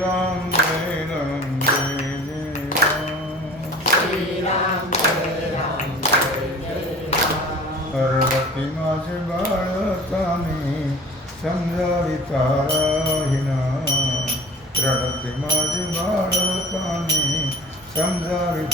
राम जय राम जय जय राम हरवती माझे बाळकाने समजावी ताराहिना रडते माझे बाळकाने समजावी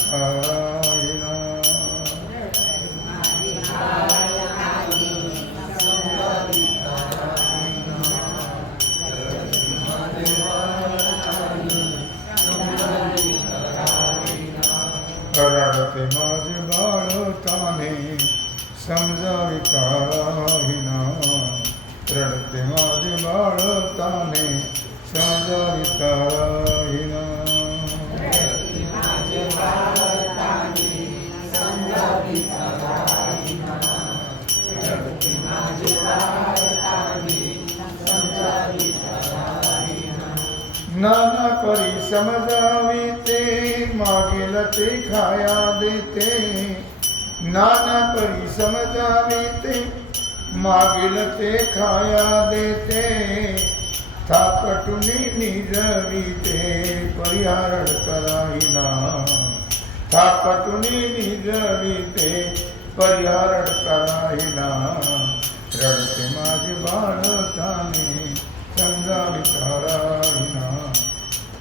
परी समजावी ते मागेल ते खाया देते। नाना परी समजावी ते मागेल ते खाया देते। थापटुनी निजवी ते परिहार कराईना थापटुनी निजवी ते परिहार कराईना रडते माझे बाळकाने समजावी ताराईना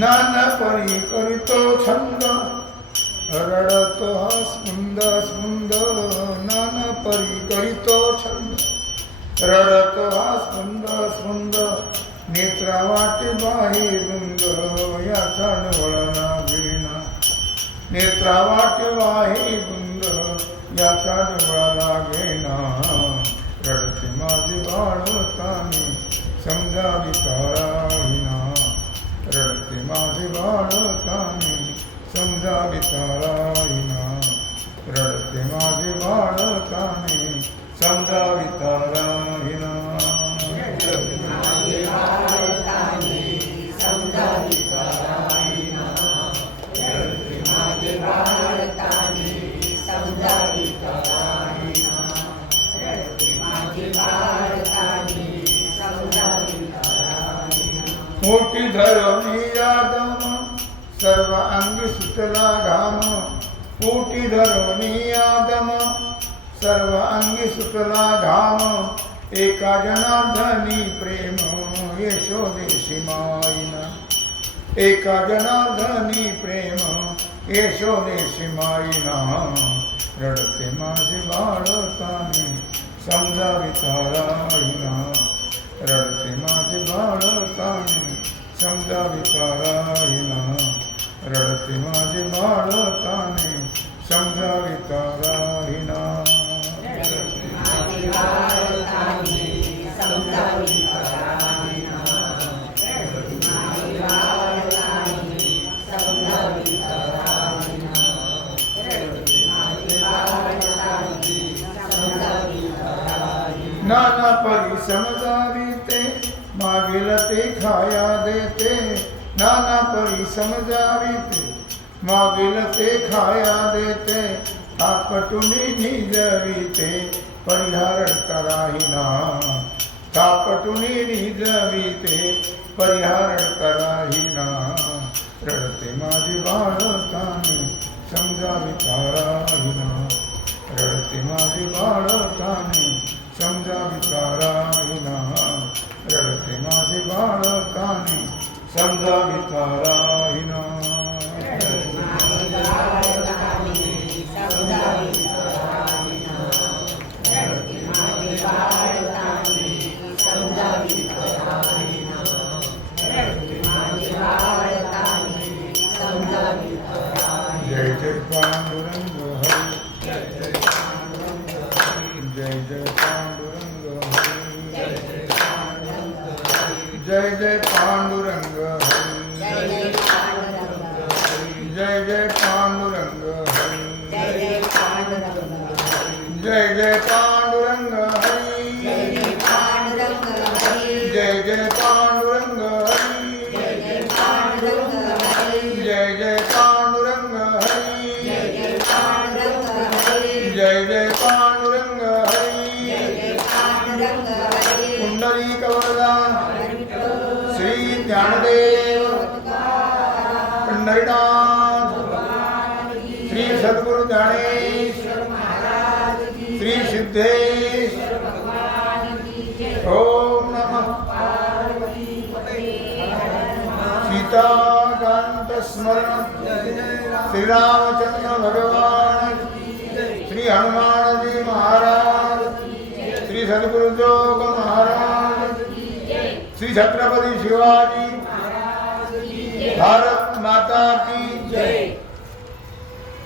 परी करीतो छंद। रडतो हा स्मुंद स्मुंद नाना परी करीतो छंद। रडतो हा स्मुंद स्मुंद नेत्रा वाटे बाही रुंद याचा डोळा घेणा नेत्रा वाटे बाही रुंद याचा डोळा घेणा रडते माझी बाळताने समजावी ताराहिना બાળકાને સમજાવી તારાઈના રડતે માજે બાળકાને સમજાવી તારાઈના મોટી ધરમી યાદા सर्व अंगी सुटला घाम पोटी धरणी यादम सर्व अंगी सुटला घाम एका जनार्दनी प्रेम यशोदेशी माईना एका जनार्दनी प्रेम यशोदेशी माईना रडते माझे बाळताने समजावी ताराईना रडते माझे बाळताने समजावी ताराईना रडते माझे बाळकाने समजाविता राहिना. नाना परी समजावी ते मागील ते खाया देते. ਨਾਨਾ ਪੜੀ ਸਮਝਾਵੀ ਤੇ, ਮਾਗਿਲ ਤੇ ਖਾਇਆ ਦੇਤੇ ਆਪ ਟੁਨੀ ਨੀਜਵੀ ਤੇ, ਪਰਿਹਾਰਣ ਕਰਾਈ ਨਾ। ਤਾਪ ਟੁਨੀ ਨੀਜਵੀ ਤੇ, ਪਰਿਹਾਰਣ ਕਰਾਈ ਨਾ। ਰੜਤੇ ਮਾਜੀ ਬਾਲ ਤਾਨੇ ਸਮਝਾਵੀ ਤਾਰਾ ਹੀ श्री ज्ञानदेव पंढरीनाथ श्री ज्ञानेश। श्री सिद्धेश। ओम नमः। स्मरण श्री रामचंद्र भगवान। श्री हनुमान जी महाराज। श्री सद्गुरु जोग महाराज श्री छत्रपति शिवाजी। भारत माता की जय।